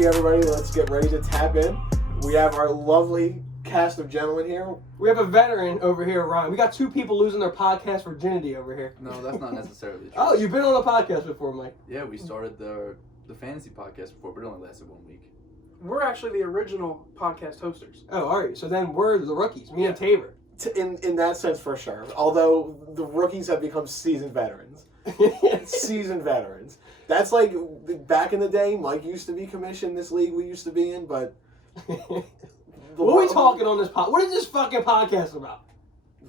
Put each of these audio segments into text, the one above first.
Alrighty, everybody, let's get ready to tap in. We have our lovely cast of gentlemen here. We have a veteran over here, Ryan. We got two people losing their podcast virginity over here. No, that's not necessarily true. Oh, you've been on a podcast before, Mike. Yeah, we started the fantasy podcast before, but it only lasted 1 week. We're actually the original podcast hosters. Oh, all right. So then we're the rookies, me and Tabor. In that sense, for sure. Although the rookies have become seasoned veterans. Seasoned veterans. That's like back in the day, Mike used to be commissioned this league we used to be in, but... What are we talking on this podcast? What is this fucking podcast about?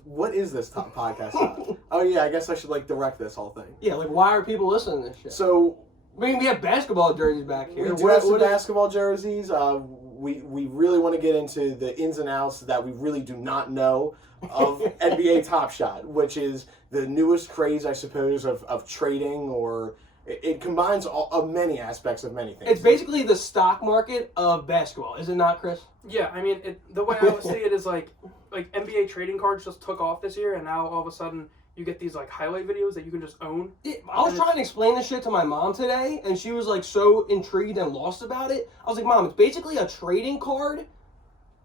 What is this podcast about? Oh, yeah, I guess I should, direct this whole thing. Yeah, why are people listening to this shit? So... I mean, we have basketball jerseys back here. We do have some basketball jerseys. We really want to get into the ins and outs that we really do not know of NBA Top Shot, which is the newest craze, I suppose, of trading, or it combines many aspects of many things. It's basically the stock market of basketball, is it not, Chris? Yeah, I mean, the way I would see it is like NBA trading cards just took off this year, and now all of a sudden you get these highlight videos that you can just own. Yeah, I was trying to explain this shit to my mom today, and she was so intrigued and lost about it. I was like, Mom, it's basically a trading card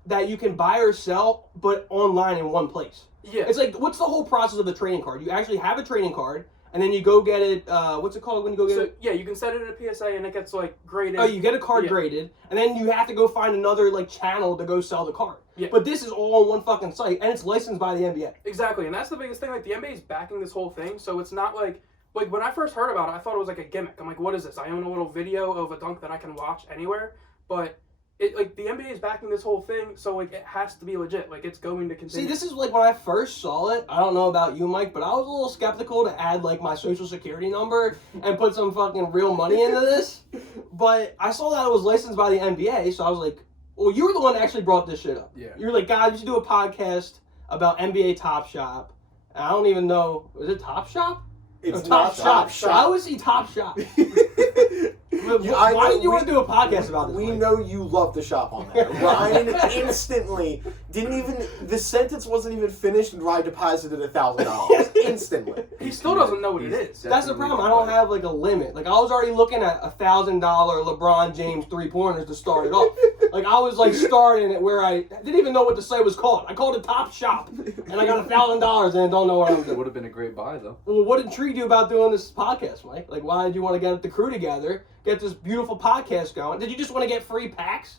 that you can buy or sell, but online in one place. Yeah. It's what's the whole process of a trading card? You actually have a trading card, and then you go get it, what's it called when you go get it? Yeah, you can set it in a PSA, and it gets, graded. Oh, you get a card graded, and then you have to go find another, channel to go sell the card. Yeah. But this is all on one fucking site, and it's licensed by the NBA. Exactly, and that's the biggest thing. The NBA is backing this whole thing, so it's not like when I first heard about it, I thought it was a gimmick. I'm like, what is this? I own a little video of a dunk that I can watch anywhere, but the NBA is backing this whole thing, so it has to be legit. It's going to continue. See, this is when I first saw it. I don't know about you, Mike, but I was a little skeptical to add my social security number and put some fucking real money into this. But I saw that it was licensed by the NBA, so I was like, well, you were the one that actually brought this shit up. Yeah. You were like, guys, you should do a podcast about NBA Top Shop. And I don't even know, is it Top Shop? It's no, not Top Shop. I always see Top Shop. Why did you want to do a podcast about this? We Mike? know you love to shop on that. Ryan instantly the sentence wasn't even finished, and Ryan deposited $1,000 instantly. He still doesn't know what it is. That's the problem. I don't have a limit. I was already looking at $1,000 LeBron James 3-pointers to start it off. I was starting it where I didn't even know what the site was called. I called it Top Shop, and I got $1,000 and I don't know what I'm doing. It would have been a great buy though. Well, what intrigued you about doing this podcast, Mike? Why did you want to get the crew together, get this beautiful podcast going? Did you just want to get free packs?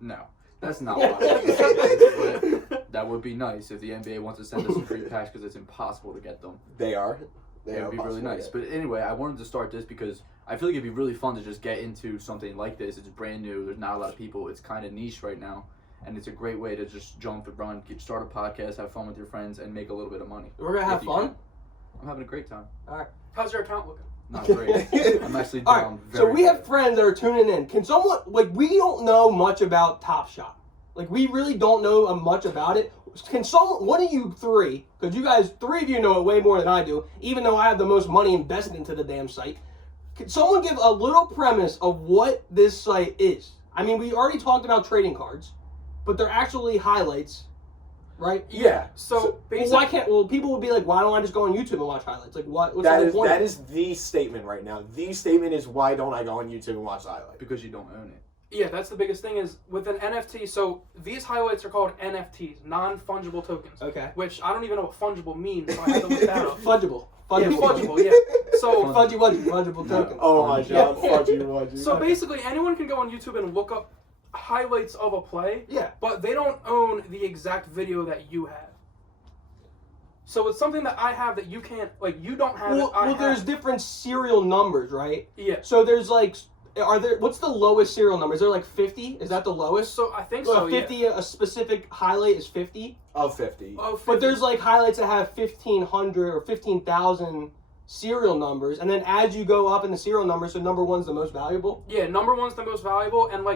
No, that's not why. But that would be nice if the NBA wants to send us some free packs because it's impossible to get them. They are. It would be really nice. But anyway, I wanted to start this because I feel like it'd be really fun to just get into something like this. It's brand new. There's not a lot of people. It's kind of niche right now. And it's a great way to just jump and run, start a podcast, have fun with your friends, and make a little bit of money. We're going to have fun? I'm having a great time. All right. How's your account looking? Not great. I'm actually All down right. very So we have bad. friends that are tuning in. Can someone, we don't know much about Top Shop. We really don't know much about it. Can someone, one of you three, because you guys, three of you know it way more than I do, even though I have the most money invested into the damn site. Can someone give a little premise of what this site is? I mean, we already talked about trading cards, but they're actually highlights, right? Yeah. So basically, why can't? Well, people would be like, why don't I just go on YouTube and watch highlights? What's the whole point? That is the statement right now. The statement is, why don't I go on YouTube and watch the highlight? Because you don't own it. yeah, that's the biggest thing is with an NFT. So these highlights are called NFTs, non-fungible tokens. Okay. Which I don't even know what fungible means, so I had to look that up. Fungible. Yeah, fungible. Yeah. So Fungible token. Oh my god, fudgy. So basically, anyone can go on YouTube and look up highlights of a play. Yeah. But they don't own the exact video that you have. So it's something that I have that you can't, you don't have it. Well, there's different serial numbers, right? Yeah. So there's what's the lowest serial number? Is there 50? Is that the lowest? So I think so, 50, yeah. A specific highlight is 50? Of 50. Of 50. But there's highlights that have 1,500 or 15,000 serial numbers, and then as you go up in the serial numbers, so number one's the most valuable? Yeah, number one's the most valuable, and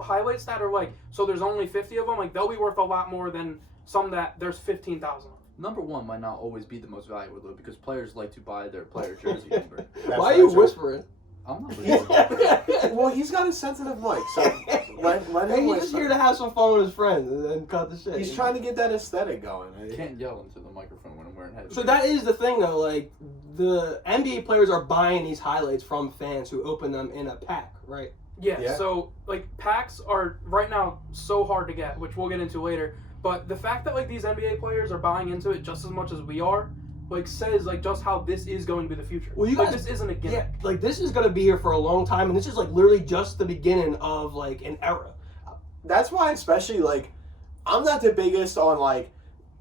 highlights that are so there's only 50 of them, they'll be worth a lot more than some that there's 15,000 of. Number one might not always be the most valuable though, because players like to buy their player jersey number. Why are you whispering? I'm not whispering. Well, he's got a sensitive mic, so let him He's just here to have some fun with his friends and cut the shit. He's trying to get that aesthetic going. I can't yell into the microphone when I'm wearing headphones. So that is the thing, though. The NBA players are buying these highlights from fans who open them in a pack, right? Yeah, Yeah. so, like, packs are, right now, so hard to get, which we'll get into later. But the fact that, like, these NBA players are buying into it just as much as we are, like, says, like, just how this is going to be the future. Well, you like, guys- this isn't a gimmick. Yeah, like this is gonna be here for a long time, and this is like literally just the beginning of like an era. That's why, especially, like, I'm not the biggest on, like,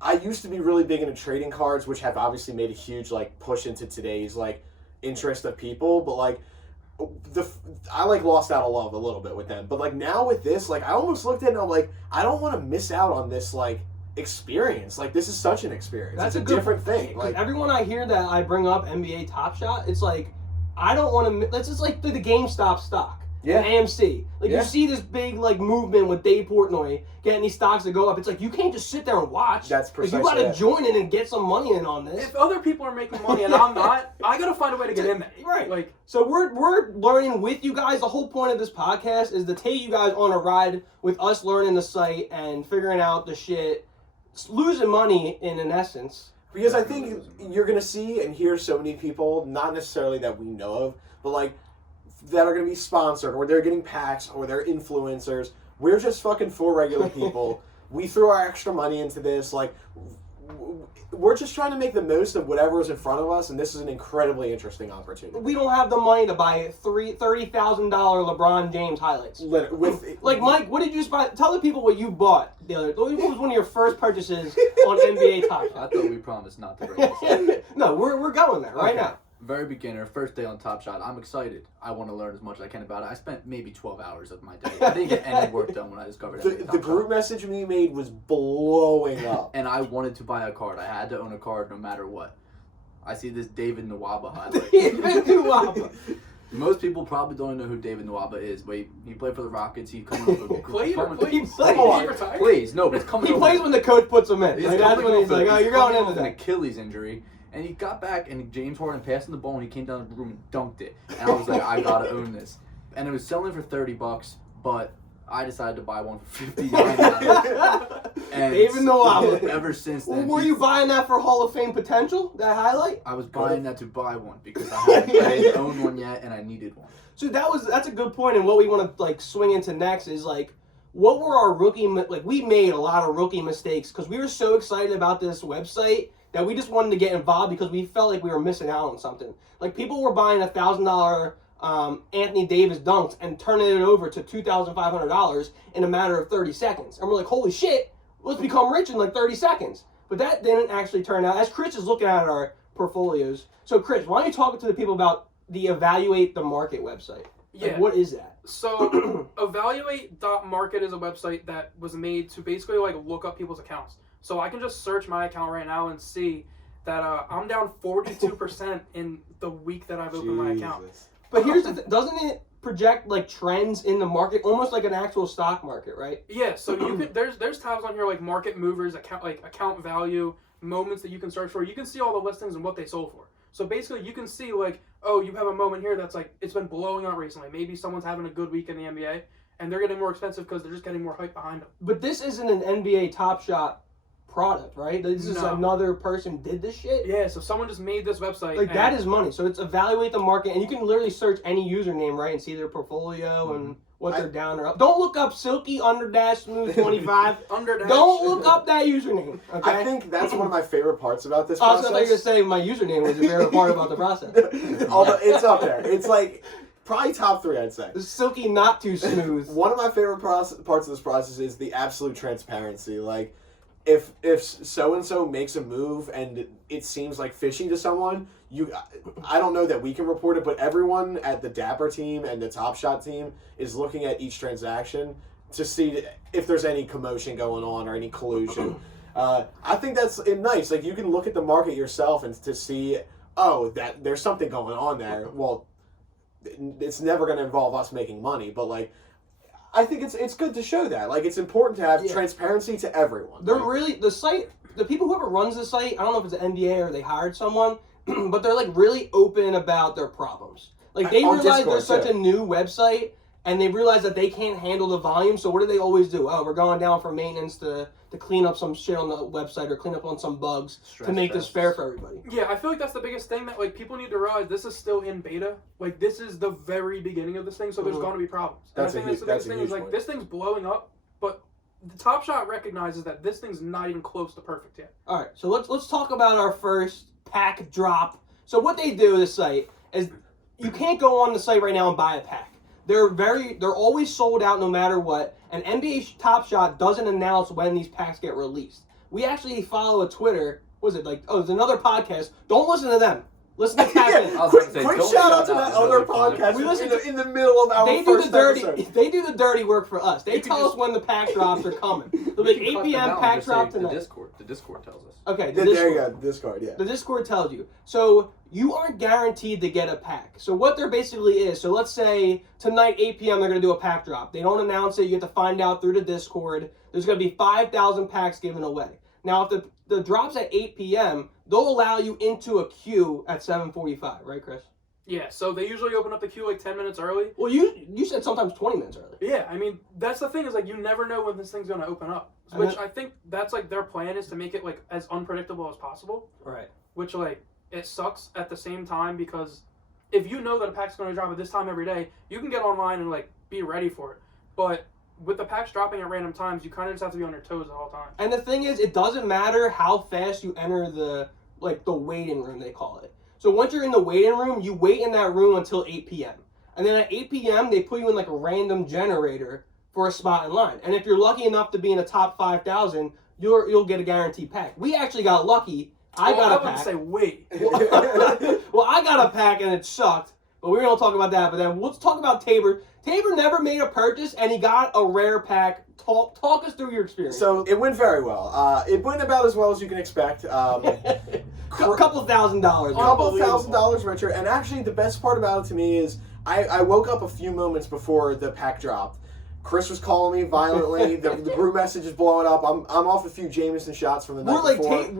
I used to be really big into trading cards, which have obviously made a huge, like, push into today's, like, interest of people, but, like, I, like, lost out of love a little bit with them. But, like, now with this, like, I almost looked at it and I'm like, I don't want to miss out on this, like, experience. Like, this is such an experience. That's it's a a good different thing. Like Like, everyone I hear that I bring up NBA Top Shot, it's like I don't want to. It's just like the GameStop stock. Yeah. And AMC. Like Yeah. you see this big like movement with Dave Portnoy getting these stocks to go up. It's like you can't just sit there and watch. That's Like, precisely you got to it. join in and get some money in on this. If other people are making money and I'm not, I gotta find a way to get in there. Right. Like, So we're learning with you guys. The whole point of this podcast is to take you guys on a ride with us learning the site and figuring out the shit, losing money in essence. because I think you're going to see and hear so many people, not necessarily that we know of, but, like, that are going to be sponsored, or they're getting packs, or they're influencers. We're just fucking 4 regular people. We threw our extra money into this. Like, we're just trying to make the most of whatever is in front of us, and this is an incredibly interesting opportunity. We don't have the money to buy $30,000 LeBron James highlights. With Like Mike, what did you just buy? Tell the people what you bought the other. What was one of your first purchases on NBA Top I Shot? thought we promised not to bring this up. No, we're going there right Okay. now. Very beginner, first day on Top Shot. I'm excited. I want to learn as much as I can about it. I spent maybe 12 hours of my day. I didn't get any work done when I discovered the, NBA the Top group Shot. message we made was blowing up. And I wanted to buy a card. I had to own a card no matter what. I see this David Nwaba highlight. David Nwaba. Most people probably don't know who David Nwaba is, but he played for the Rockets. He's coming up with Played or coming- please? Come on. He retired? Please, no, but it's coming He over- plays when the coach puts him in. He's Like, that's coming when he's off like, a- oh, he's you're going coming into off an that. Achilles injury, and he got back, and James Harden passed him the ball, and he came down the room and dunked it. And I was like, I gotta own this. And it was selling for $30, but I decided to buy one for $59. And David Nwaba. ever since Well, then, were you buying that for Hall of Fame potential? That highlight? I was buying that to buy one because I didn't own one yet, and I needed one. So that's a good point, and what we want to like swing into next is like, what were our we made a lot of rookie mistakes because we were so excited about this website that we just wanted to get involved because we felt like we were missing out on something. Like people were buying $1,000 Anthony Davis dunks and turning it over to $2,500 in a matter of 30 seconds, and we're like, holy shit, let's become rich in like 30 seconds. But that didn't actually turn out. As Chris is looking at our portfolios, so Chris, why don't you talk to the people about the Evaluate the Market website? Like, Yeah. what is that? So, evaluate.market is a website that was made to basically like look up people's accounts. So I can just search my account right now and see that I'm down 42% in the week that I've opened my account. Jesus. But here's the doesn't it project like trends in the market, almost like an actual stock market, right? Yeah, so you can there's tabs on here like market movers, account value, moments that you can search for. You can see all the listings and what they sold for. So basically you can see like, oh, you have a moment here that's like it's been blowing up recently. Maybe someone's having a good week in the NBA and they're getting more expensive because they're just getting more hype behind them. But this isn't an NBA Top Shot product, right? This is No. another person did this shit. Yeah, so someone just made this website. Like and that is money. So it's Evaluate the Market, and you can literally search any username, right, and see their portfolio and what they're down or up. Don't look up Silky Smooth 25. under dash. Don't look up that username. Okay. I think that's one of my favorite parts about this I was gonna process. say my username was a favorite part about the process. Although it's up there. It's like probably top 3, I'd say. Silky not too smooth. One of my favorite parts of this process is the absolute transparency. Like, if so and so makes a move and it seems like fishy to someone, I don't know that we can report it, but everyone at the Dapper team and the Top Shot team is looking at each transaction to see if there's any commotion going on or any collusion. I think that's nice. Like, you can look at the market yourself and to see, oh, that there's something going on there. Well, it's never going to involve us making money, but like, I think it's good to show that. Like, it's important to have transparency to everyone. They're Like, really the site. The people whoever runs the site, I don't know if it's an NBA or they hired someone, but they're like really open about their problems. Like they On realize Discord, there's such too. a new website, and they realize that they can't handle the volume. So what do they always do? Oh, we're going down from maintenance to to clean up some shit on the website or clean up on some bugs Stress to make this tests. fair for everybody. Yeah, I feel like that's the biggest thing that like people need to realize. This is still in beta. Like this is the very beginning of this thing, so there's going to be problems. And I think that's the biggest thing is like this thing's blowing up, but the Top Shot recognizes that this thing's not even close to perfect yet. All right, so let's talk about our first pack drop. So what they do, this site, is you can't go on the site right now and buy a pack. They're always sold out no matter what, and NBA Top Shot doesn't announce when these packs get released. We actually follow a Twitter, there's another podcast. Don't listen to them. Listen to Tap In. Quick shout out to that other podcast. We listen in the middle of our first episode. They do the dirty work for us. They tell us when the pack drops are coming. They'll be like 8 p.m. pack drop tonight. The Discord tells us. Okay, There you go, Discord, yeah. The Discord tells you. So you aren't guaranteed to get a pack. So what there basically is, so let's say tonight 8 p.m. they're going to do a pack drop. They don't announce it. You have to find out through the Discord. There's going to be 5,000 packs given away. Now, if the drop's at 8 p.m., they'll allow you into a queue at 7:45, right, Chris? Yeah, so they usually open up the queue like 10 minutes early. Well, you said sometimes 20 minutes early. Yeah, I mean, that's the thing is like you never know when this thing's going to open up. Which I think that's like their plan is to make it like as unpredictable as possible. Right. Which like it sucks at the same time because if you know that a pack's going to drop at this time every day, you can get online and like be ready for it. But with the packs dropping at random times, you kind of just have to be on your toes the whole time. And the thing is, it doesn't matter how fast you enter the waiting room, they call it. So once you're in the waiting room, you wait in that room until 8 p.m. And then at 8 p.m., they put you in like a random generator for a spot in line. And if you're lucky enough to be in the top 5,000, you'll get a guaranteed pack. We actually got lucky. I got a pack. I wouldn't say wait. Well, I got a pack and it sucked. But we're going to talk about that. But then let's talk about Tabor. Tabor never made a purchase, and he got a rare pack. Talk us through your experience. So it went very well. It went about as well as you can expect. A couple $1,000. A couple $1,000 richer. And actually, the best part about it to me is I woke up a few moments before the pack dropped. Chris was calling me violently. the group message is blowing up. I'm off a few Jameson shots from the night before.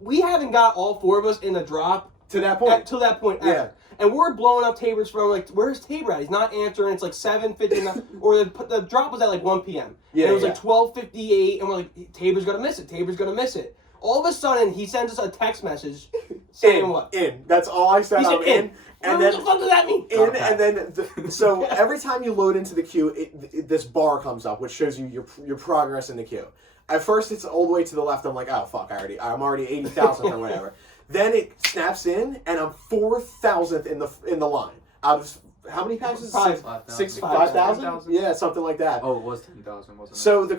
We haven't got all four of us in the drop to that point. To that point, yeah. And we're blowing up Tabor's phone. Like, where's Tabor at? He's not answering. It's like 7:50, or the drop was at like 1 p.m. Yeah, and it was like 12:58, and we're like, Tabor's gonna miss it. Tabor's gonna miss it. All of a sudden, he sends us a text message saying what? In. That's all I said. He said I'm in. And what the fuck does that mean? And then, so every time you load into the queue, this bar comes up, which shows you your progress in the queue. At first, it's all the way to the left. I'm like, oh fuck, I'm already 80,000 or whatever. Then it snaps in, and I'm 4,000th in the line. Out of how many packs is it? 5,000? Yeah, something like that. Oh, it was 10,000, wasn't it? So the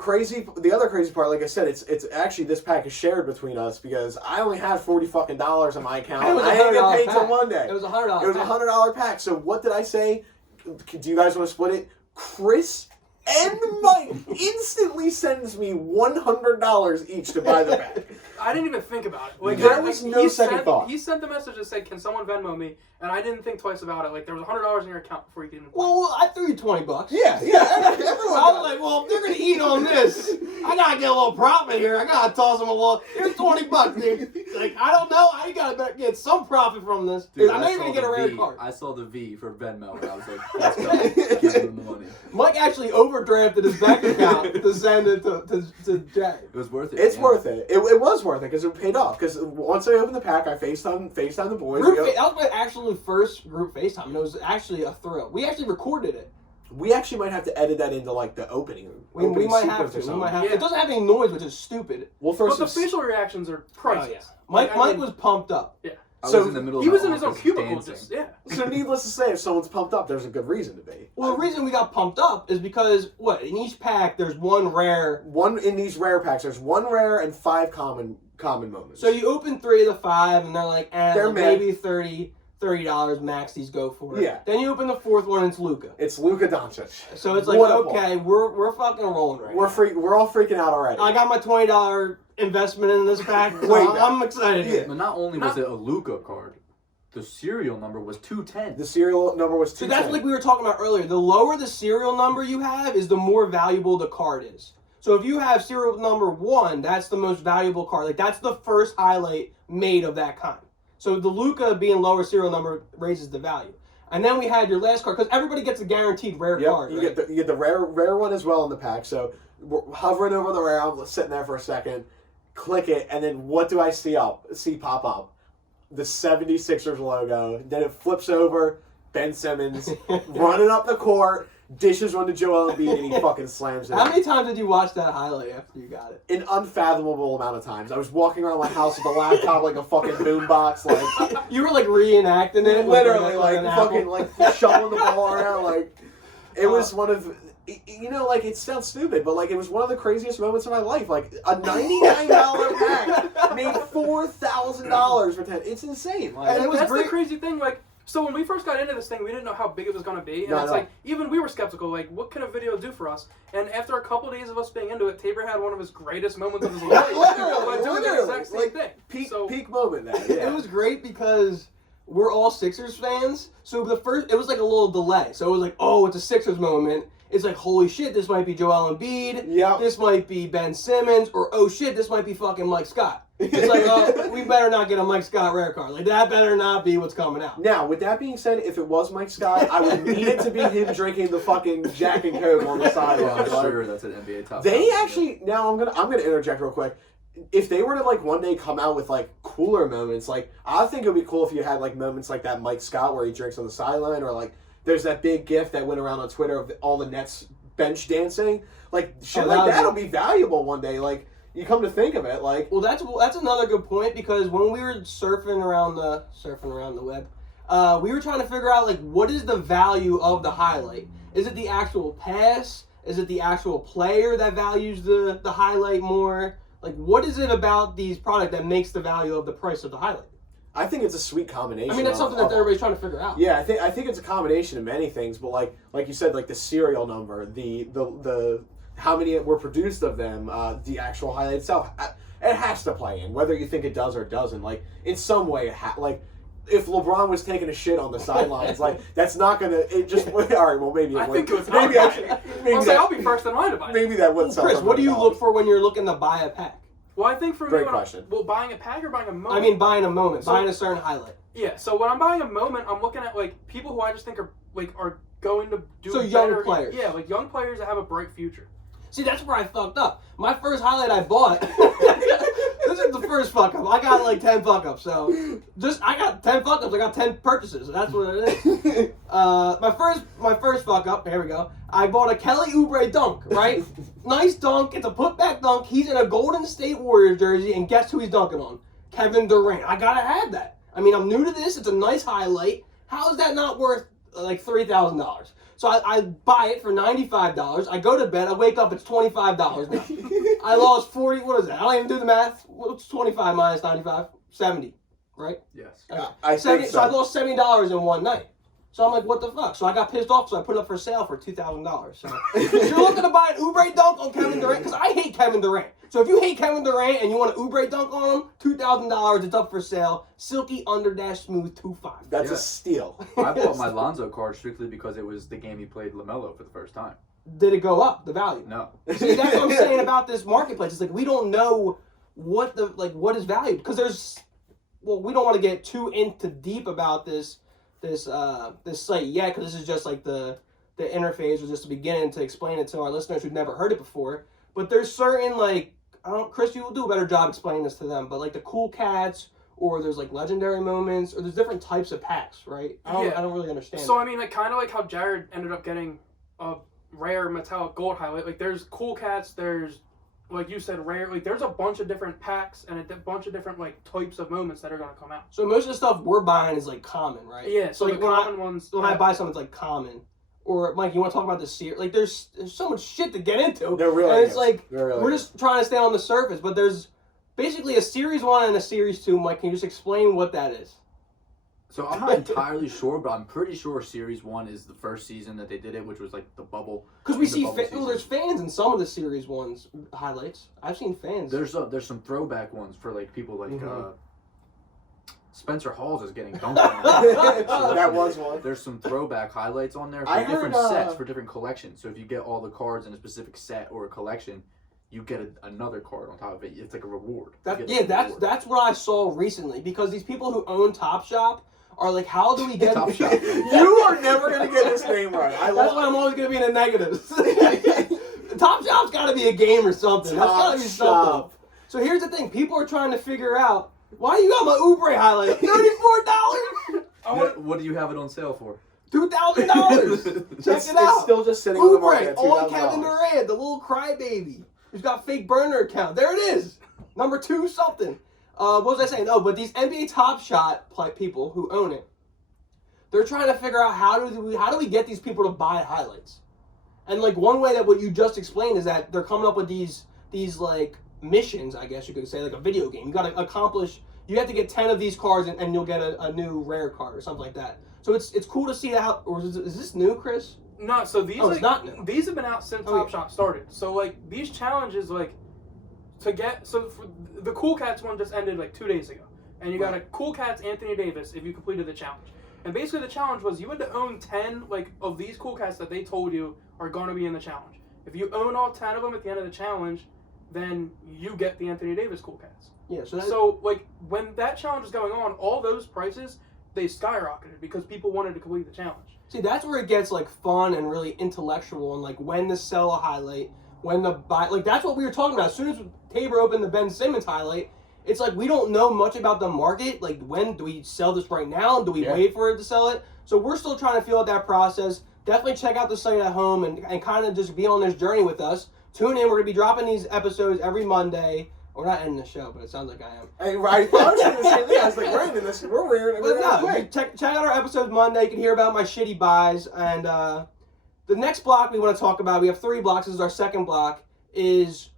other crazy part, like I said, it's actually this pack is shared between us because I only had $40 fucking in my account. I didn't get paid till Monday. It was $100. It was $100 pack. So what did I say? Do you guys want to split it? Chris and Mike instantly sends me $100 each to buy the pack. I didn't even think about it. Like, there was no second thought. He sent the message that said, "Can someone Venmo me?" And I didn't think twice about it. Like there was $100 in your account before you could even. Well, I threw you $20. Yeah. Everyone. I was like, well, if they're gonna eat on this, I gotta get a little profit here. I gotta toss them a little. Here's $20, dude. Like I don't know. I gotta get some profit from this. Dude, I know you're gonna get a rare card. I saw the V for Venmo, and I was like, let's go. Give him the money. Mike actually overdrafted his bank account to send it to Jay. It was worth it. It's worth it. It was worth it because it paid off. Because once I opened the pack, I FaceTime the boys. That was my actually first group FaceTime, and it was actually a thrill. We actually recorded it. We actually might have to edit that into like the opening. We might have to. It doesn't have any noise, which is stupid. Well, but the facial reactions are priceless. Mike was pumped up. Yeah. So was in the middle he of was in his own cubicle. So needless to say, if someone's pumped up, there's a good reason to be. Well, the reason we got pumped up is because in each pack there's one rare. In these rare packs, there's one rare and 5 common moments. So you open 3 of the 5, and they're like, they're maybe $30 max. These go for it. Yeah. Then you open the 4th one, and it's Luka. It's Luka Doncic. So it's like, okay, we're fucking rolling right now. We're all freaking out already. I got my $20 investment in this pack. I'm excited. Yeah. But not only was it a Luka card, the serial number was 210. The serial number was 210. So that's like we were talking about earlier. The lower the serial number you have is the more valuable the card is. So if you have serial number 1, that's the most valuable card. Like that's the first highlight made of that kind. So the Luka being lower serial number raises the value. And then we had your last card, because everybody gets a guaranteed rare card, You right? get the rare one as well in the pack. So we're hovering over the rare. I'm sitting there for a second, click it, and then what do I see pop up? The 76ers logo. Then it flips over, Ben Simmons running up the court, dishes one to Joel Embiid, and he fucking slams it. How many times did you watch that highlight after you got it? An unfathomable amount of times. I was walking around my house with a laptop like a fucking boombox, like You were like reenacting it, literally, like like an fucking apple. like shoveling the ball around. Like it was one of, you know, like it sounds stupid, but like it was one of the craziest moments of my life. Like a $99 pack made $4,000 for 10. It's insane. Like, And it was that's great. the crazy thing. Like, so when we first got into this thing, we didn't know how big it was going to be. And No, it's no. like, even we were skeptical. Like, what can a video do for us? And after a couple days of us being into it, Tabor had one of his greatest moments of his life. by doing the exact same like, thing. peak moment there. Yeah. It was great because we're all Sixers fans. So it was like a little delay. So it was like, oh, it's a Sixers moment. It's like, holy shit, this might be Joel Embiid. Yep. This might be Ben Simmons. Or, oh shit, this might be fucking Mike Scott. It's like, oh, we better not get a Mike Scott rare card. Like, that better not be what's coming out. Now, with that being said, if it was Mike Scott, I would need it to be him drinking the fucking Jack and Coke on the Yeah, sideline. I'm Like, sure that's an NBA top. they shot. actually, now I'm gonna interject real quick. If they were to like one day come out with like cooler moments, like I think it would be cool if you had like moments like that Mike Scott where he drinks on the sideline, or like there's that big gif that went around on Twitter of all the Nets bench dancing. Like shit Oh, like that that'll was- be valuable one day. Like you come to think of it, like Well, that's another good point, because when we were surfing around the web, we were trying to figure out like what is the value of the highlight. Is it the actual pass? Is it the actual player that values the highlight more? Like, what is it about these product that makes the value of the price of the highlight? I think it's a sweet combination. I mean, that's of- something that of- everybody's trying to figure out. Yeah, I think it's a combination of many things, but like you said, like the serial number, the how many were produced of them, the actual highlight itself, it has to play in, whether you think it does or doesn't. Like in some way, like if LeBron was taking a shit on the sidelines, like that's not gonna. It just all right. Well, maybe I think it was maybe actually maybe I'll be first in line to buy it. maybe that would Well, sell. Chris, something what do you about look it. for when you're looking to buy a pack? Well, I think for Great me, question. buying a pack or buying a moment? I mean, buying a moment, So- buying a certain highlight. Yeah, so when I'm buying a moment, I'm looking at like people who I just think are going to do So young better. players. Yeah, like young players that have a bright future. See, that's where I fucked up. My first highlight I bought. This is the first fuck up. I got like 10 fuck ups. So I got 10 fuck ups. I got 10 purchases. That's what it is. My first fuck up. Here we go. I bought a Kelly Oubre dunk. Right, nice dunk. It's a putback dunk. He's in a Golden State Warriors jersey, and guess who he's dunking on? Kevin Durant. I gotta have that. I mean, I'm new to this. It's a nice highlight. How is that not worth like $3,000? So I buy it for $95. I go to bed. I wake up. It's $25 now. I lost 40. What is that? I don't even do the math. What's 25 minus 95? 70, right? Yes. I 70, think so I so. lost $70 in one night. So I'm like, what the fuck? So I got pissed off. So I put it up for sale for $2,000. So if you're looking to buy an Oubre dunk on Kevin Durant, because I hate Kevin Durant. So if you hate Kevin Durant and you want an Oubre dunk on him, $2,000. It's up for sale. Silky smooth 2.5. That's Yeah. a steal. I bought my Lonzo card strictly because it was the game he played LaMelo for the first time. Did it go up, the value? No. See, that's what I'm saying about this marketplace. It's like we don't know what is valued, because we don't want to get too into deep about this site yet, because this is just like the interface, or just the beginning to explain it to our listeners who've never heard it before. But there's certain Chris, you will do a better job explaining this to them, but like the cool cats, or there's like legendary moments, or there's different types of packs, right? I don't really understand. So I mean, like kind of like how Jared ended up getting a rare metallic gold highlight. Like there's cool cats, there's like you said rare. Like there's a bunch of different packs and a bunch of different like types of moments that are gonna come out. So most of the stuff we're buying is like common, right? Yeah. So like the when common ones. when I buy something, it's like common. Or Mike, you want to talk about the series? Like there's so much shit to get into. There really and it's is. like There really we're is. just trying to stay on the surface, but there's basically a series 1 and a series 2. Mike, can you just explain what that is? So I'm not entirely sure, but I'm pretty sure Series 1 is the first season that they did it, which was like the bubble. Because we the see bubble there's season. fans in some of the series 1's highlights. I've seen fans. There's some throwback ones for like people like Mhm. Spencer Hawes is getting dunked on. That was one. There's some throwback highlights on there for I heard, different sets, for different collections. So if you get all the cards in a specific set or a collection, you get another card on top of it. It's like a reward. You get the reward. That's what I saw recently, because these people who own Top Shop are like, how do we get Top Shot. You are never gonna get this name right. That's why I'm always gonna be in the negatives. Top Shop's got to be a game or something. That's got to be something. So here's the thing: people are trying to figure out why you got my Ubre highlight $34. What do you have it on sale for? $2,000. Check it out. It's still just sitting on the market Ubre at on Kevin $2,000. Durant, the little crybaby who's got fake burner account. There it is, number 2 something. What was I saying? Oh, but these NBA Top Shot people who own it, they're trying to figure out how do we get these people to buy highlights. And like one way that what you just explained is that they're coming up with these like missions, I guess you could say, like a video game. You got to accomplish. You have to get 10 of these cards, and you'll get a new rare card or something like that. So it's cool to see that. Or is this new, Chris? No, so these it's not new. These have been out since Top Shot started. So like these challenges, like to get for the Cool Cats one just ended like 2 days ago, and you got a Cool Cats Anthony Davis if you completed the challenge. And basically the challenge was you had to own 10 like of these Cool Cats that they told you are going to be in the challenge. If you own all 10 of them at the end of the challenge, then you get the Anthony Davis Cool Cats. Yeah. So like when that challenge was going on, all those prices they skyrocketed because people wanted to complete the challenge. See, that's where it gets like fun and really intellectual, and like when to sell a highlight, when to buy. Like that's what we were talking about. As soon as Tabor opened the Ben Simmons highlight, it's like we don't know much about the market. Like when do we sell this right now? Do we wait for it to sell it? So we're still trying to feel out that process. Definitely check out the site at home and kind of just be on this journey with us. Tune in. We're going to be dropping these episodes every Monday. We're not ending the show, but it sounds like I am. Hey, right. I was saying the same thing. I was like, we're ending this. We're weird. But no, check out our episodes Monday. You can hear about my shitty buys. And the next block we want to talk about, we have 3 blocks. This is our second block, is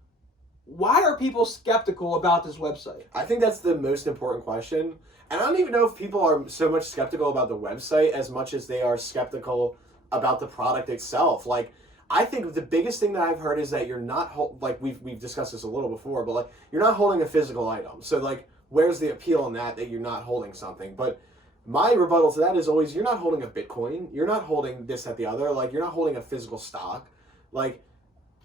why are people skeptical about this website? I think that's the most important question. And I don't even know if people are so much skeptical about the website as much as they are skeptical about the product itself. Like, I think the biggest thing that I've heard is that you're not, like, we've discussed this a little before, but, like, you're not holding a physical item. So, like, where's the appeal in that you're not holding something? But my rebuttal to that is always, you're not holding a Bitcoin. You're not holding this, that, the other. Like, you're not holding a physical stock. Like,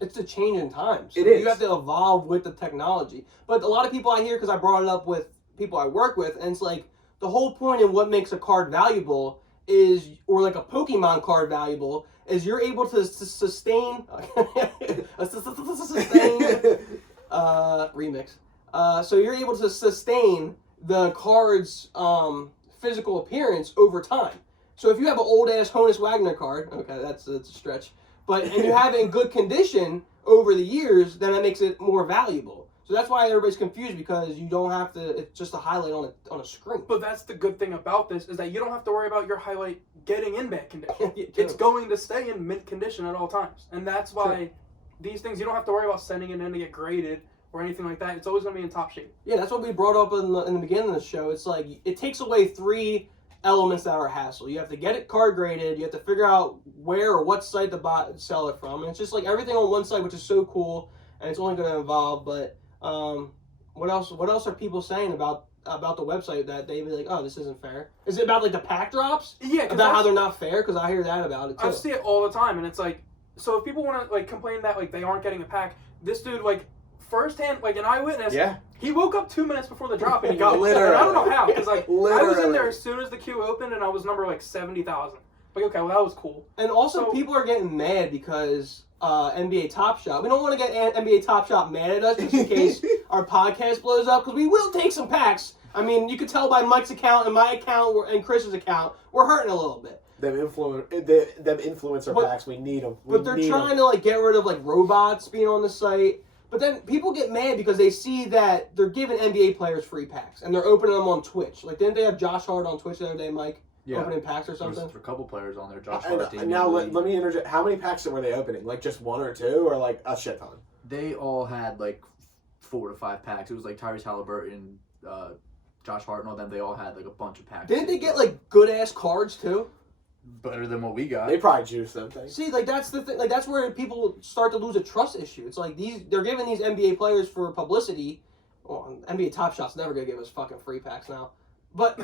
it's a change in times. It is. You have to evolve with the technology. But a lot of people I hear, because I brought it up with people I work with, and it's like, the whole point in what makes a card valuable is, or like a Pokemon card valuable, is you're able to sustain remix. So you're able to sustain the card's physical appearance over time. So if you have an old ass Honus Wagner card, okay, that's a stretch, but and you have it in good condition over the years, then that makes it more valuable. So that's why everybody's confused, because you don't have to. It's just a highlight on a screen. But that's the good thing about this, is that you don't have to worry about your highlight getting in bad condition. Yeah, it's going to stay in mint condition at all times, and that's why these things you don't have to worry about sending it in to get graded or anything like that. It's always going to be in top shape. Yeah, that's what we brought up in the beginning of the show. It's like it takes away 3 elements that are a hassle. You have to get it card graded. You have to figure out where or what site to sell it from, and it's just like everything on one site, which is so cool, and it's only going to evolve. But what else are people saying about the website that they be like, oh, this isn't fair? Is it about like the pack drops? Yeah, about how they're not fair? Because I hear that about it too. I see it all the time, and it's like, so if people want to like complain that like they aren't getting a pack, this dude like firsthand, like an eyewitness, he woke up 2 minutes before the drop and he got Literally. And I don't know how, because like I was in there Literally. as soon as the queue opened and I was number like 70,000. Like, okay, well that was cool. And also, So- people are getting mad because NBA Top Shot. We don't want to get NBA Top Shot mad at us just in case our podcast blows up, because we will take some packs. I mean, you could tell by Mike's account and my account and Chris's account, we're hurting a little bit. them influencer But- packs, we need them. But they're trying to like get rid of like robots being on the site. But then people get mad because they see that they're giving NBA players free packs and they're opening them on Twitch. Like, didn't they have Josh Hart on Twitch the other day, Mike? Yeah. Opening packs or There was something? a couple players on there. Josh Hart, Damian Now Lee. let me interject. How many packs were they opening? Like just 1 or 2, or like a shit ton? They all had like 4 to 5 packs. It was like Tyrese Halliburton, Josh Hart, and all them. They all had like a bunch of packs. Didn't they get like good ass cards too? better than what we got? They probably juice them things. See, like that's the thing. Like that's where people start to lose a trust issue. It's like they're giving these NBA players for publicity. Well, NBA Top Shot's never gonna give us fucking free packs now. But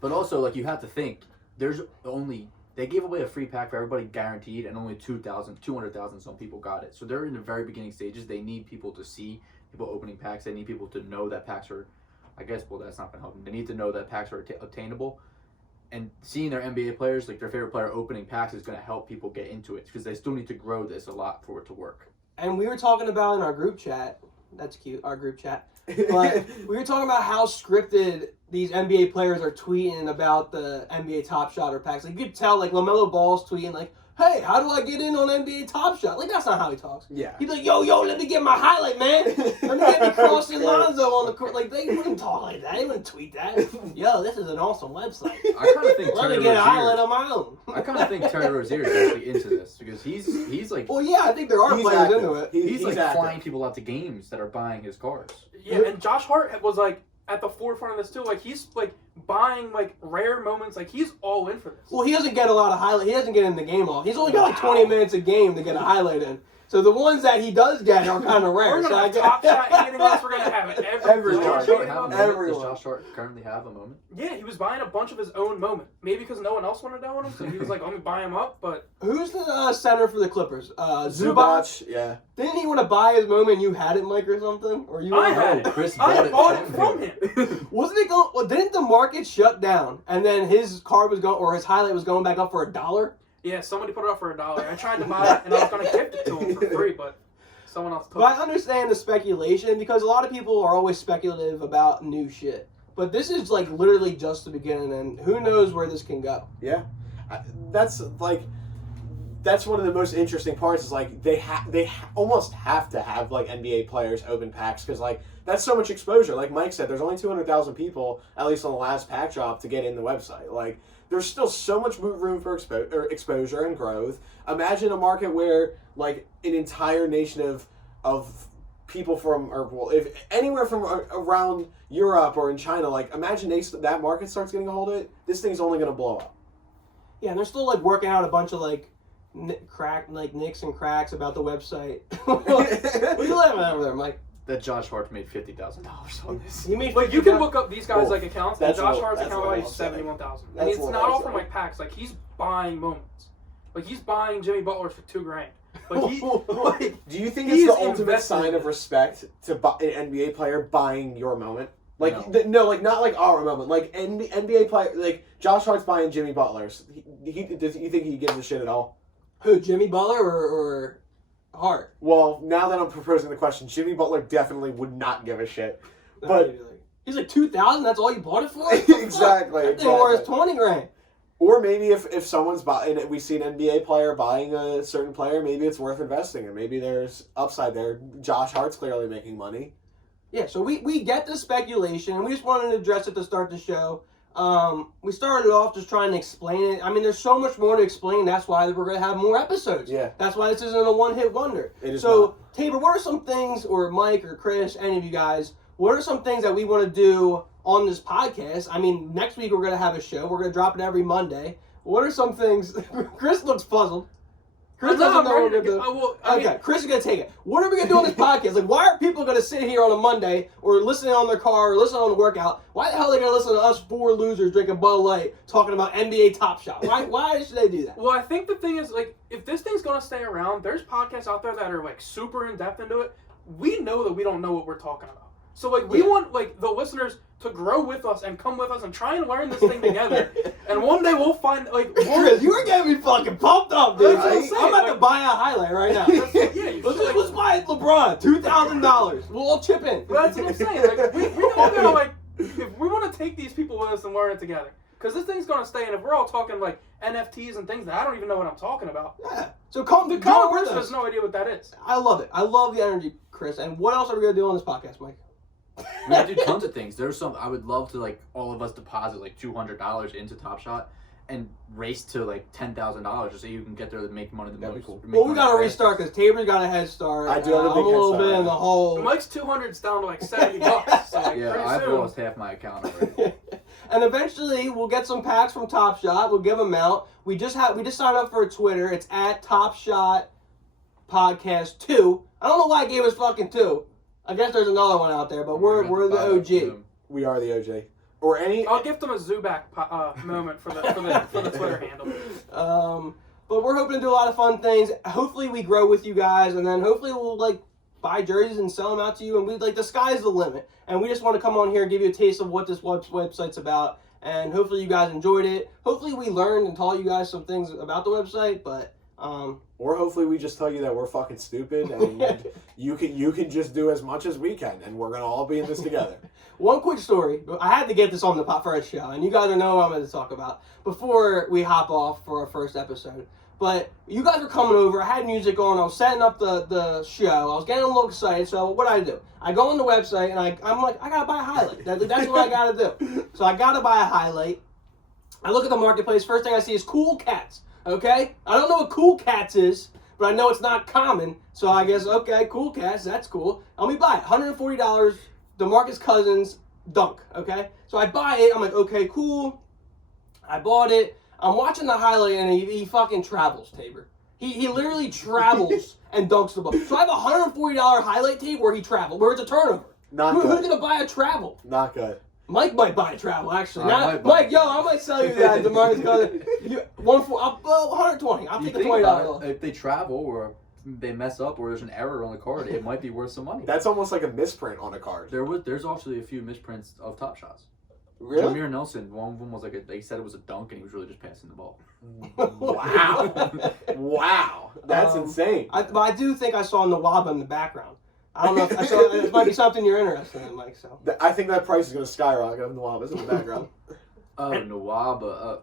But also, like, you have to think, they gave away a free pack for everybody guaranteed, and only 200,000 some people got it. So they're in the very beginning stages. They need people to see people opening packs. They need people to know that packs are I guess, well, that's not going to help them. They need to know that packs are obtainable. And seeing their NBA players, like their favorite player opening packs, is going to help people get into it because they still need to grow this a lot for it to work. And we were talking about in our group chat, that's cute, our group chat, but we were talking about how scripted these NBA players are tweeting about the NBA Top Shot or packs. Like, you could tell, like, LaMelo Ball's tweeting, like, hey, how do I get in on NBA Top Shot? Like, that's not how he talks. Yeah. He'd be like, yo, let me get my highlight, man. Let me get me crossing Lonzo on the court. Like, they wouldn't talk like that. They wouldn't tweet that. Yo, this is an awesome website. I kind of think Let Terry me get a highlight Rozier. on my own. I kind of think Terry Rozier is actually into this because he's like Well, yeah, I think there are He's players active. into it. he's like active. flying people out to games that are buying his cards. Yeah, and Josh Hart was like at the forefront of this too. Like he's like buying like rare moments. Like he's all in for this. Well, he doesn't get a lot of highlight. He doesn't get in the game all. He's only got like 20 minutes a game to get a highlight in. So the ones that he does get are kind of rare. We're So gonna I have get Top Shot. Anything else, we're gonna have it. Everyone. Does Josh Hart have a moment? Everyone. Does Josh Hart currently have a moment? Yeah, he was buying a bunch of his own moment. Maybe because no one else wanted to own him, so he was like, "Let me buy him up." But Who's the center for the Clippers? Zubac. Zubac, yeah. Didn't he want to buy his moment? And you had it, Mike, or something? Or you? I had it. Chris I bought it from from him. Wasn't it going? Well, didn't the market shut down and then his card was going, or his highlight was going back up for $1? Yeah, somebody put it up for $1. I tried to buy it, and I was gonna gift it to him for free, but someone else took But it. I understand the speculation because a lot of people are always speculative about new shit. But this is like literally just the beginning, and who knows where this can go. Yeah. That's one of the most interesting parts is like they almost have to have like NBA players open packs because like that's so much exposure. Like Mike said, there's only 200,000 people at least on the last pack drop to get in the website. Like there's still so much room for exposure and growth. Imagine a market where like an entire nation of people from, or well, if anywhere from around Europe or in China, like imagine that market starts getting a hold of it. This thing's only going to blow up. Yeah, and they're still like working out a bunch of like nicks and cracks about the website. What are you laughing at over there, Mike? That Josh Hart made $50,000 on this. You mean But you can look up these guys like accounts, and That's Josh what- Hart's that's account what value I'll is say. 71,000. I That's mean, it's what not I'll all from say. like packs. Like he's buying moments. Like he's buying Jimmy Butler for $2,000. Like Do you think He's it's the ultimate invested sign in of it. respect to an NBA player buying your moment? Like No. no, like not like our moment. Like NBA player, like Josh Hart's buying Jimmy Butler's. Does you think he gives a shit at all? Who, Jimmy Butler or Hart? Well, now that I'm proposing the question, Jimmy Butler definitely would not give a shit. But he's like 2,000. That's all you bought it for? Exactly, That thing worth exactly. $20,000. or maybe if someone's buying, we see an NBA player buying a certain player, maybe it's worth investing in. Maybe there's upside there. Josh Hart's clearly making money. Yeah, so we get the speculation, and we just wanted to address it to start the show. We started off just trying to explain it. I mean, there's so much more to explain. That's why we're going to have more episodes. Yeah. That's why this isn't a one-hit wonder. It is So, not. Tabor, what are some things, or Mike or Chris, any of you guys, what are some things that we want to do on this podcast? I mean, next week we're going to have a show. We're going to drop it every Monday. What are some things? Chris looks puzzled. Chris doesn't know what we're going to do. Okay, Chris is going to take it. What are we going to do on this podcast? Like, why are people going to sit here on a Monday or listening on their car or listening on the workout? Why the hell are they going to listen to us four losers drinking Bud Light talking about NBA Top Shot? Why should they do that? Well, I think the thing is, like, if this thing's gonna stay around, there's podcasts out there that are like super in depth into it. We know that we don't know what we're talking about. So like we want like the listeners to grow with us and come with us and try and learn this thing together. And one day we'll find like Chris, you were getting me fucking pumped up, dude. That's what I'm saying, I'm about to like- buy a highlight right now. yeah, you should, like, Let's buy LeBron, $2,000. We'll all chip in. But that's what I'm saying. Like we know that like if we want to take these people with us and learn it together, because this thing's gonna stay. And if we're all talking like NFTs and things that I don't even know what I'm talking about, Yeah. So come the with common person us. has no idea what that is. I love it. I love the energy, Chris. And what else are we gonna do on this podcast, Mike? We could do tons of things. There's some I would love to like all of us deposit like $200 into Top Shot and race to like $10,000 just so you can get there to make money the That'd be most. cool. make Well, we money gotta fast. restart because Tabor's got a head start. I do have a big I'm a little head bit start. in the hole. Mike's 200's down to like $70. So like, Yeah, pretty I've soon. lost half my account already. And eventually we'll get some packs from Top Shot. We'll give them out. We just signed up for a Twitter. It's at Top Shot Podcast 2. I don't know why I gave us fucking 2. I guess there's another one out there, but we're the OG. We are the OJ. Or any. I'll gift them a Zubac moment for the Twitter handle. But we're hoping to do a lot of fun things. Hopefully we grow with you guys, and then hopefully we'll like buy jerseys and sell them out to you. And we like the sky's the limit. And we just want to come on here and give you a taste of what this website's about. And hopefully you guys enjoyed it. Hopefully we learned and taught you guys some things about the website. But or hopefully we just tell you that we're fucking stupid and you can just do as much as we can, and we're gonna all be in this together. One quick story. I had to get this on the first show, and you guys know what I'm going to talk about before we hop off for our first episode. But you guys were coming over. I had music on. I was setting up the show. I was getting a little excited. So what I do? I go on the website, and I'm like, I got to buy a highlight. That's what I got to do. So I got to buy a highlight. I look at the marketplace. First thing I see is Cool Cats. Okay? I don't know what Cool Cats is, but I know it's not common. So I guess, okay, Cool Cats, that's cool. Let me buy it. $140. DeMarcus Cousins dunk, okay? So I buy it. I'm like, okay, cool. I bought it. I'm watching the highlight, and he fucking travels, Tabor. He literally travels and dunks the ball. So I have a $140 highlight tape where he traveled, where it's a turnover. Not good. Who's going to buy a travel? Not good. Mike might buy a travel, actually. Mike, I might sell you that, DeMarcus Cousins. 120. I'll take the $20 off. If they travel or they mess up or there's an error on the card, it might be worth some money. That's almost like a misprint on a card. There's actually a few misprints of Top Shots. Really? Jameer Nelson, one of them was they said it was a dunk and he was really just passing the ball. Wow. Wow. That's insane. But I do think I saw Nwaba in the background. I don't know if I saw it might be something you're interested in, Mike. So I think that price is going to skyrocket if Nwaba's in the background. Oh, Nwaba.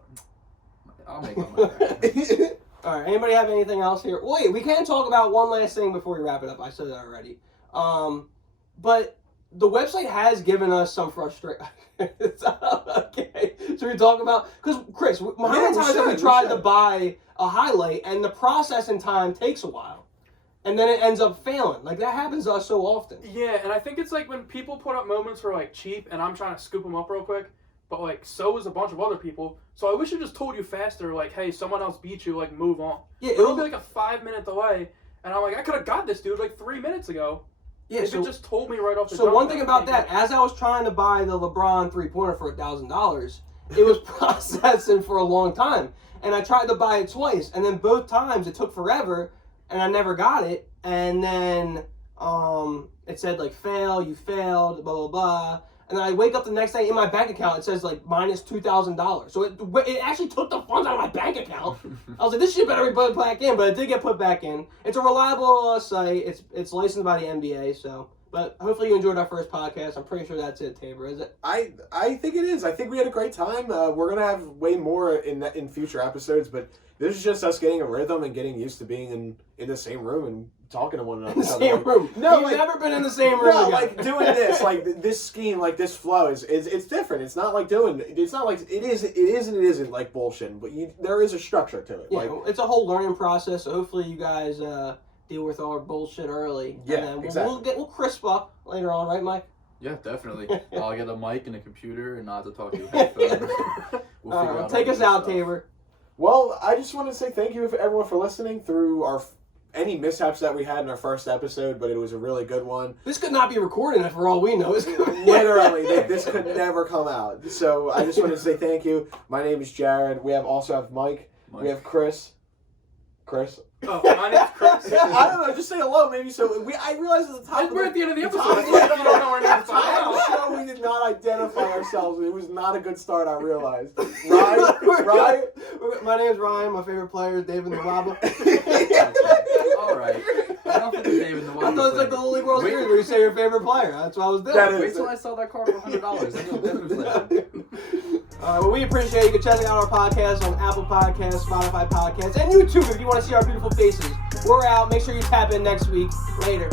I'll make my money back. All right. Anybody have anything else here? Wait, we can talk about one last thing before we wrap it up. I said that already. But the website has given us some frustration. Okay. So we're talking about because Chris, how many times have we tried to buy a highlight and the processing time takes a while, and then it ends up failing. Like that happens to us so often. Yeah, and I think it's like when people put up moments for like cheap, and I'm trying to scoop them up real quick. But, like, so is a bunch of other people. So I wish it just told you faster, like, hey, someone else beat you, like, move on. Yeah, It'll be, like, a 5-minute delay. And I'm like, I could have got this dude, like, 3 minutes ago. Yeah, if it just told me right off the So jump, one thing about that, as I was trying to buy the LeBron three-pointer for $1,000, it was processing for a long time. And I tried to buy it twice. And then both times it took forever, and I never got it. And then it said, like, fail, you failed, blah, blah, blah. And then I wake up the next day in my bank account, it says like minus $2,000. So it actually took the funds out of my bank account. I was like, this shit better be put back in, but it did get put back in. It's a reliable site. It's licensed by the NBA. So, but hopefully you enjoyed our first podcast. I'm pretty sure that's it, Tabor. Is it? I think it is. I think we had a great time. We're gonna have way more in future episodes, but this is just us getting a rhythm and getting used to being in the same room and talking to one another. In the same room. No, You've never been in the same room. No, like doing this, like this scheme, like this flow is it's different. It's not like it's not like it is and it isn't like bullshit. But there is a structure to it. Yeah, like it's a whole learning process. So hopefully you guys deal with our bullshit early. Yeah, and then exactly. We'll crisp up later on, right, Mike? Yeah, definitely. I'll get a mic and a computer and not to talk to you. Headphones. We'll figure out take us out, Tabor. Well, I just want to say thank you for everyone for listening through any mishaps that we had in our first episode, but it was a really good one. This could not be recorded for all we know. Literally, this could never come out. So I just want to say thank you. My name is Jared. We also have Mike. We have Chris. Oh, my name's Chris. I don't know. Just say hello, maybe. So I realized at the top. We're at the end of the episode. At It's like you don't know our names. the show, we did not identify ourselves. It was not a good start. I realized. Ryan. My name's Ryan. My favorite player is David Nwaba. All right. Enough of the David Nwaba. I thought it was like the Little League World Series where you say your favorite player. That's what I was doing. Wait till I sell that car for $100. Well, we appreciate it. You can check out our podcast on Apple Podcasts, Spotify Podcasts, and YouTube if you want to see our beautiful faces. We're out. Make sure you tap in next week. Later.